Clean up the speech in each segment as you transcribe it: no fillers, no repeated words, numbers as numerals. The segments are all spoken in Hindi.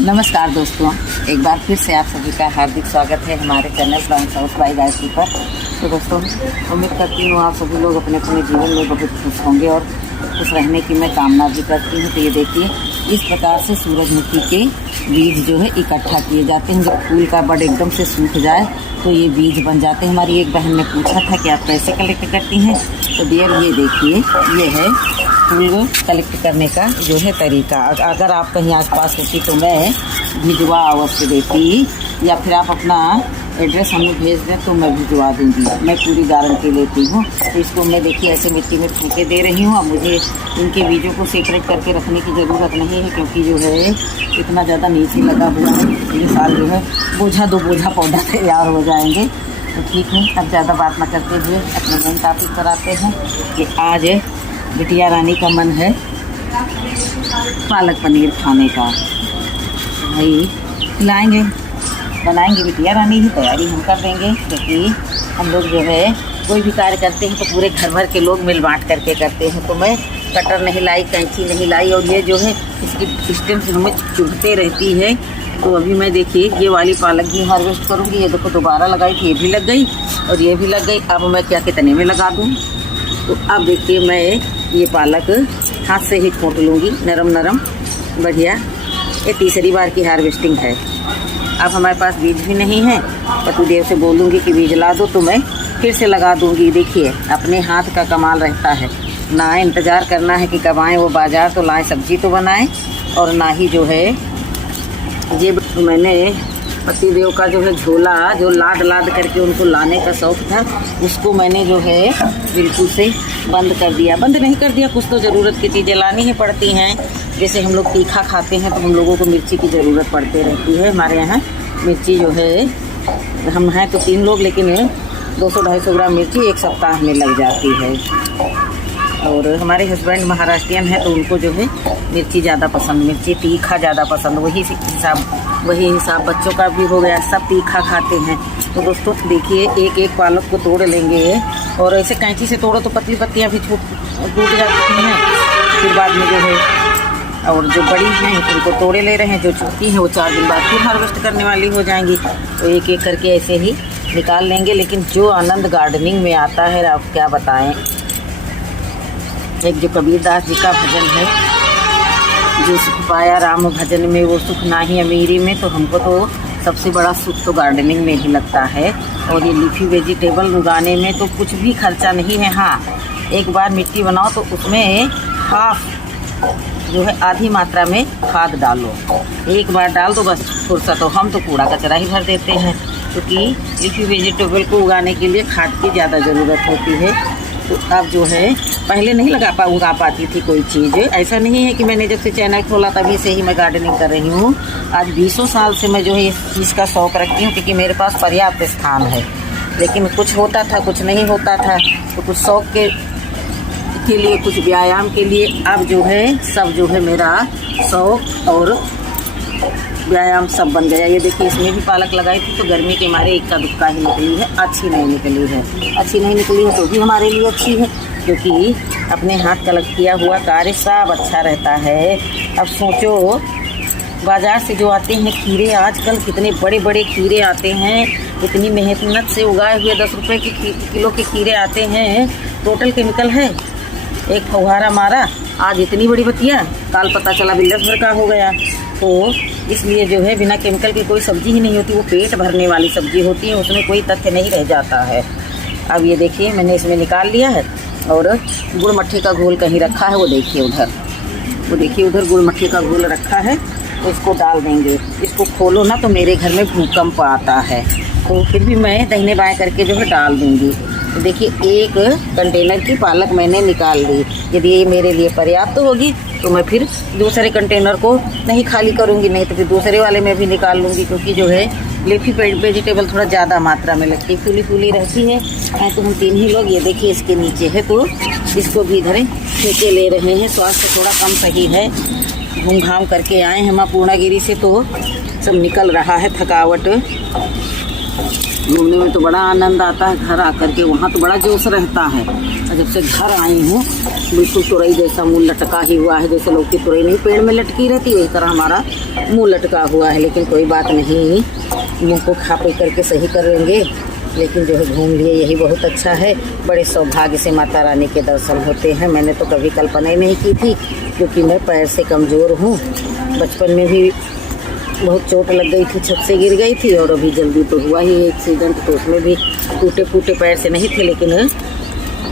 नमस्कार दोस्तों, एक बार फिर से आप सभी का हार्दिक स्वागत है हमारे channel from south by Gayatri पर। तो दोस्तों, उम्मीद करती हूँ आप सभी लोग अपने अपने जीवन में बहुत खुश होंगे और खुश रहने की मैं कामना भी करती हूँ। तो ये देखिए, इस प्रकार से सूरजमुखी के बीज जो है इकट्ठा किए जाते हैं। जब फूल का बड एकदम से सूख जाए तो ये बीज बन जाते हैं। हमारी एक बहन ने पूछा था कि आप कैसे कलेक्ट करती हैं, तो डियर ये देखिए, ये है फूल कलेक्ट करने का जो है तरीका। अगर आप कहीं आसपास होती तो मैं भिजवा अवश्य देती, या फिर आप अपना एड्रेस हमें भेज दें तो मैं भिजवा दूंगी। मैं पूरी गारंटी लेती हूँ। तो इसको मैं देखिए ऐसे मिट्टी में फूके दे रही हूँ। अब मुझे इनके बीजों को सेपरेट करके रखने की ज़रूरत नहीं है, क्योंकि जो है इतना ज़्यादा नीचे लगा हुआ है। ये साल जो है दो बोझा पौधा तैयार हो जाएंगे। तो ठीक है, अब ज़्यादा बात न करते हुए अपने मेन टॉपिक पर आते हैं कि आज बिटिया रानी का मन है पालक पनीर खाने का। भाई खिलाएँगे, बनाएंगे, बिटिया रानी की तैयारी हम कर देंगे, क्योंकि हम लोग जो है कोई भी कार्य करते हैं तो पूरे घर भर के लोग मिल बांट करके करते हैं। तो मैं कटर नहीं लाई, कैंची नहीं लाई, और ये जो है इसकी स्टेम से हमें चुभते रहती है। तो अभी मैं देखिए ये वाली पालक भी हार्वेस्ट करूँगी। ये देखो दोबारा लगाई थी, ये भी लग गई और ये भी लग गई। अब मैं क्या कितने में लगा दूँ। तो अब देखिए मैं ये पालक हाथ से ही खोट लूँगी, नरम नरम बढ़िया। ये तीसरी बार की हार्वेस्टिंग है। अब हमारे पास बीज भी नहीं है, पतिदेव से बोलूँगी कि बीज ला दो तो मैं फिर से लगा दूँगी। देखिए अपने हाथ का कमाल रहता है, ना इंतज़ार करना है कि कब आएँ वो बाज़ार तो लाएँ, सब्जी तो बनाएं, और ना ही जो है ये मैंने पतिदेव का जो है झोला जो लाद लाद करके उनको लाने का शौक़ था, उसको मैंने जो है बिल्कुल से बंद कर दिया। बंद नहीं कर दिया, कुछ तो ज़रूरत की चीज़ें लानी ही पड़ती हैं। जैसे हम लोग तीखा खाते हैं तो हम लोगों को मिर्ची की ज़रूरत पड़ती रहती है। हमारे यहाँ मिर्ची जो है, हम हैं तो 3 लोग, लेकिन 200-250 ग्राम मिर्ची एक सप्ताह में लग जाती है। और हमारे हस्बैंड महाराष्ट्रियन हैं तो उनको जो है मिर्ची ज़्यादा पसंद, मिर्ची तीखा ज़्यादा पसंद। वही हिसाब बच्चों का भी हो गया, सब तीखा खाते हैं। तो दोस्तों देखिए, एक एक पालक को तोड़ लेंगे, और ऐसे कैंची से तोड़ो तो पतली पत्तियाँ भी टूट जाती हैं। फिर बाद में जो है, और जो बड़ी हैं उनको तोड़े ले रहे हैं, जो छोटी हैं वो 4 दिन बाद फिर हार्वेस्ट करने वाली हो जाएंगी। तो एक एक करके ऐसे ही निकाल लेंगे। लेकिन जो आनंद गार्डनिंग में आता है आप क्या बताएं। एक जो कबीरदास जी का भजन है, जो सुख पाया राम भजन में वो सुख नाही अमीरी में, तो हमको तो सबसे बड़ा सुख तो गार्डनिंग में ही लगता है। और ये लीफी वेजिटेबल उगाने में तो कुछ भी खर्चा नहीं है। हाँ, एक बार मिट्टी बनाओ तो उसमें हाफ जो है आधी मात्रा में खाद डालो। एक बार डाल दो बस, फुर्सत हो। हम तो कूड़ा कचरा ही भर देते हैं, क्योंकि लीफी वेजिटेबल को उगाने के लिए खाद की ज़्यादा ज़रूरत होती है। तो अब जो है पहले नहीं उगा पाती थी कोई चीज़। ऐसा नहीं है कि मैंने जब से चैनल खोला तभी से ही मैं गार्डनिंग कर रही हूँ। आज 20 साल से मैं जो है इस चीज़ का शौक़ रखती हूँ, क्योंकि मेरे पास पर्याप्त स्थान है। लेकिन कुछ होता था, कुछ नहीं होता था, तो कुछ शौक़ के लिए, कुछ व्यायाम के लिए। अब जो है सब जो है मेरा शौक़ और व्यायाम सब बन गया। ये देखिए, इसमें भी पालक लगाई थी तो गर्मी के मारे इक्का दुक्का ही निकली है, अच्छी नहीं निकली है। अच्छी नहीं निकली है तो भी हमारे लिए अच्छी है, क्योंकि अपने हाथ कलेक्ट किया हुआ कार्य सब अच्छा रहता है। अब सोचो, बाज़ार से जो आते हैं खीरे, आजकल कितने बड़े बड़े खीरे आते हैं, इतनी मेहनत से उगाए हुए 10 रुपये के किलो के खीरे आते हैं। टोटल केमिकल है। एक फुहारा मारा, आज इतनी बड़ी बतिया, काल पता चला बिल्डर भर का हो गया। तो इसलिए जो है बिना केमिकल की कोई सब्ज़ी ही नहीं होती। वो पेट भरने वाली सब्ज़ी होती है, उसमें कोई तथ्य नहीं रह जाता है। अब ये देखिए मैंने इसमें निकाल लिया है, और गुड़ मट्ठी का घोल कहीं रखा है, वो देखिए उधर, गुड़ मट्ठी का घोल रखा है, तो इसको डाल देंगे। इसको खोलो ना तो मेरे घर में भूकंप आता है। तो फिर भी मैं दाहिने बाएं करके जो है डाल दूँगी। तो देखिए, एक कंटेनर की पालक मैंने निकाल ली। यदि ये मेरे लिए पर्याप्त होगी तो मैं फिर दूसरे कंटेनर को नहीं खाली करूँगी, नहीं तो फिर दूसरे वाले में भी निकाल लूँगी, क्योंकि जो है लीफी वेजिटेबल थोड़ा ज़्यादा मात्रा में लगती है, फूली फूली रहती है। तो हम 3 ही लोग, ये देखिए इसके नीचे है, तो इसको भी इधर फेंके ले रहे हैं। स्वास्थ्य थोड़ा कम सही है, घूम घाम करके आए हैं हम पूर्णागिरी से, तो सब निकल रहा है थकावट। घूमने में तो बड़ा आनंद आता है, घर आकर के वहाँ तो बड़ा जोश रहता है। और जब से घर आई हूँ बिल्कुल तुरई जैसा मुँह लटका ही हुआ है, जैसे लोग की तुरई नहीं पेड़ में लटकी रहती वही तरह हमारा मुँह लटका हुआ है। लेकिन कोई बात नहीं, मुँह को खा पी करके सही कर लेंगे। लेकिन जो है घूम लिए यही बहुत अच्छा है। बड़े सौभाग्य से माता रानी के दर्शन होते हैं। मैंने तो कभी कल्पना ही नहीं की थी, क्योंकि मैं पैर से कमज़ोर हूँ। बचपन में भी बहुत चोट लग गई थी, छत से गिर गई थी, और अभी जल्दी तो हुआ ही एक्सीडेंट, तो उसमें भी टूटे फूटे पैर से नहीं थे, लेकिन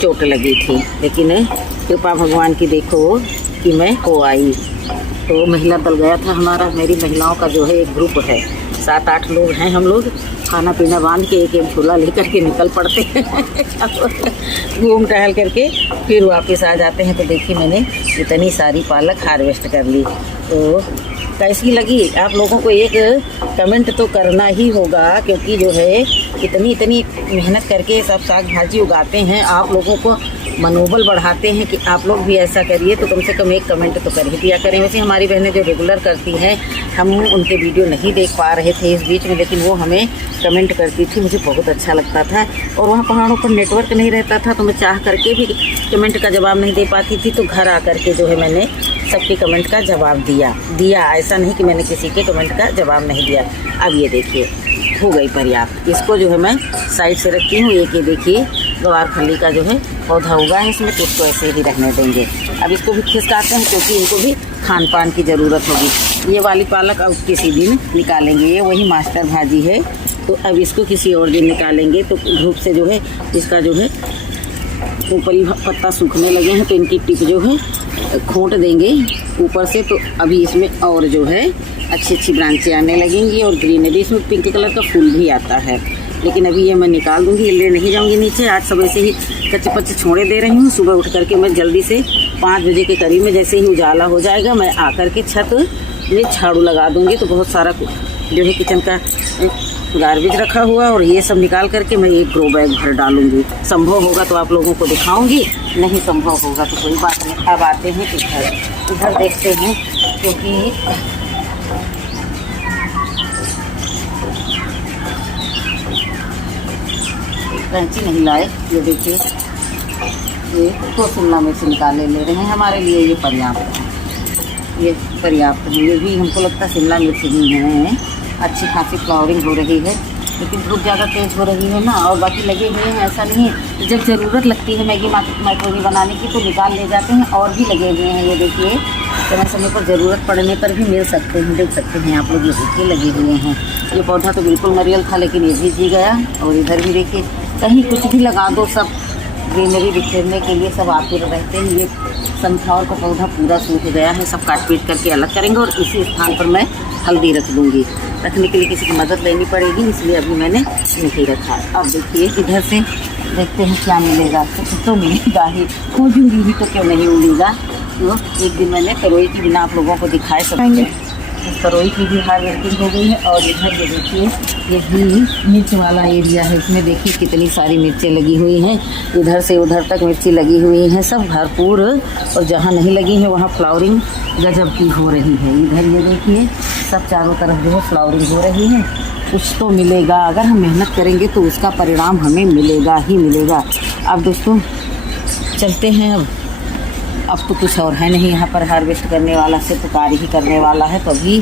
चोट लगी थी। लेकिन कृपा भगवान की देखो कि मैं हो आई। तो महिला दल गया था हमारा, मेरी महिलाओं का जो है एक ग्रुप है, 7-8 लोग हैं हम लोग। खाना पीना बांध के एक झोला लेकर के निकल पड़ते हैं घूम टहल करके फिर वापस आ जाते हैं। तो देखिए मैंने इतनी सारी पालक हार्वेस्ट कर ली। तो कैसी लगी आप लोगों को एक कमेंट तो करना ही होगा, क्योंकि जो है इतनी मेहनत करके सब साग भाजी उगाते हैं, आप लोगों को मनोबल बढ़ाते हैं कि आप लोग भी ऐसा करिए। तो कम से कम एक कमेंट तो कर ही दिया करें। वैसे हमारी बहनें जो रेगुलर करती हैं, हम उनके वीडियो नहीं देख पा रहे थे इस बीच में, लेकिन वो हमें कमेंट करती थी, मुझे बहुत अच्छा लगता था। और वहाँ पहाड़ों पर नेटवर्क नहीं रहता था, तो मैं चाह करके भी कमेंट का जवाब नहीं दे पाती थी। तो घर आकर के जो है मैंने सबके कमेंट का जवाब दिया। ऐसा नहीं कि मैंने किसी के कमेंट का जवाब नहीं दिया। अब ये देखिए हो गई पर्याप्त। इसको जो है मैं साइड से रखती हूँ। ये देखिए गवार फली का जो है पौधा उगा है इसमें, तो उसको ऐसे ही रहने देंगे। अब इसको भी खिसकाते हैं, क्योंकि इनको भी खान पान की ज़रूरत होगी। ये वाली पालक अब किसी दिन निकालेंगे, ये वही मास्टर भाजी है। तो अब इसको किसी और दिन निकालेंगे। तो धूप से जो है इसका जो है ऊपरी पत्ता सूखने लगे हैं, तो इनकी टिप जो है खोंट देंगे ऊपर से। तो अभी इसमें और जो है अच्छी ब्रांचें आने लगेंगी, और ग्रीनरी इसमें पिंक कलर का फूल भी आता है। लेकिन अभी ये मैं निकाल दूंगी, ले नहीं जाऊंगी नीचे। आज सब ऐसे ही कच्चे पच्चे छोड़े दे रही हूँ। सुबह उठ करके मैं जल्दी से 5 बजे के करीब में जैसे ही उजाला हो जाएगा, मैं आकर के छत में झाड़ू लगा दूंगी। तो बहुत सारा जो है किचन का गार्बेज रखा हुआ, और ये सब निकाल करके मैं एक ग्रो बैग भर डालूंगी। संभव होगा तो आप लोगों को दिखाऊंगी, नहीं संभव होगा तो कोई बात नहीं। अब आते हैं इधर देखते हैं, क्योंकि कैंची नहीं लाए। ये देखिए ये 2 शिमला मिर्च निकाले ले रहे हैं, हमारे लिए ये पर्याप्त है। ये पर्याप्त है। ये भी हमको लगता है शिमला मिर्च ही है। अच्छी खासी फ्लावरिंग हो रही है, लेकिन धूप ज़्यादा तेज़ हो रही है ना। और बाकी लगे हुए हैं, ऐसा नहीं है। जब ज़रूरत लगती है मैगी मैक्रोनी बनाने की तो निकाल ले जाते हैं, और भी लगे हुए हैं। ये देखिए समय पर ज़रूरत पड़ने पर भी मिल सकते हैं, देख सकते हैं आप लोग। ये देखिए लगे हुए हैं। ये पौधा तो बिल्कुल मरियल था, लेकिन ये भी जी गया। और इधर भी देखिए, कहीं कुछ भी लगा दो, सब ग्रीनरी बिखेरने के लिए सब आते रहते हैं। ये सनफ्लावर का पौधा पूरा सूख गया है, सब काट पीट करके अलग करेंगे। और इसी स्थान पर मैं हल्दी रख दूँगी। रखने के लिए किसी की मदद लेनी पड़ेगी, इसलिए अभी मैंने नहीं रखा। अब देखिए इधर से देखते हैं क्या मिलेगा। तो मिलेगा ही, खोजूँगी भी तो क्यों नहीं मिलेगा। तो एक दिन मैंने तरोई की बिना आप लोगों को दिखाए सकते हैं। तरोई की भी हार्वेस्टिंग हो गई है। और इधर ये देखिए, ये भी मिर्च वाला एरिया है। इसमें देखिए कितनी सारी मिर्चें लगी हुई हैं, इधर से उधर तक मिर्ची लगी हुई हैं, सब भरपूर। और जहाँ नहीं लगी है वहाँ फ्लावरिंग गजब की हो रही है। इधर ये देखिए सब चारों तरफ जो है फ्लावरिंग हो रही है। कुछ तो मिलेगा, अगर हम मेहनत करेंगे तो उसका परिणाम हमें मिलेगा ही मिलेगा। अब दोस्तों चलते हैं। अब तो कुछ और है नहीं यहाँ पर हार्वेस्ट करने वाला, सिर्फ कार्य ही करने वाला है। तो अभी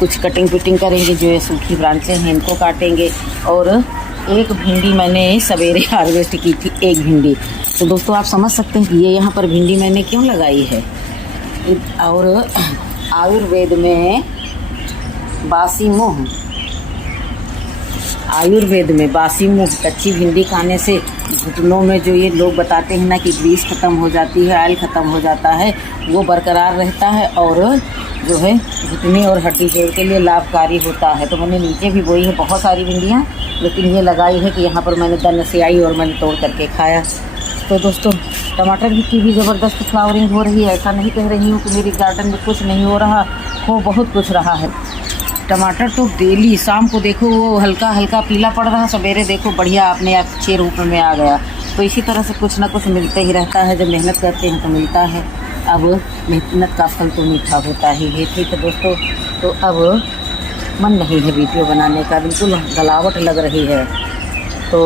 कुछ कटिंग पिटिंग करेंगे, जो ये सूखी ब्रांचें हैं इनको काटेंगे। और एक भिंडी मैंने सवेरे हार्वेस्ट की थी, एक भिंडी। तो दोस्तों आप समझ सकते हैं कि ये यहाँ पर भिंडी मैंने क्यों लगाई है। और आयुर्वेद में बासी मुँह कच्ची भिंडी खाने से घुटनों में जो ये लोग बताते हैं ना कि ग्रीस ख़त्म हो जाती है, ऑयल ख़त्म हो जाता है, वो बरकरार रहता है। और जो है घुटने और हड्डी जोड़ के लिए लाभकारी होता है। तो मैंने नीचे भी बोई है बहुत सारी भिंडियाँ, लेकिन ये लगाई है कि यहाँ पर मैंने दन से आई और मैंने तोड़ करके खाया। तो दोस्तों टमाटर की भी ज़बरदस्त फ्लावरिंग हो रही है। ऐसा नहीं कह रही हूँ कि मेरी गार्डन में कुछ नहीं हो रहा हो, बहुत कुछ रहा है। टमाटर तो डेली शाम को देखो वो हल्का हल्का पीला पड़ रहा, सवेरे देखो बढ़िया अपने आप अच्छे रूप में आ गया। तो इसी तरह से कुछ ना कुछ मिलते ही रहता है। जब मेहनत करते हैं तो मिलता है। अब मेहनत का फल तो मीठा होता ही है। ठीक है दोस्तों, तो अब मन नहीं है वीडियो बनाने का, बिल्कुल गलावट लग रही है। तो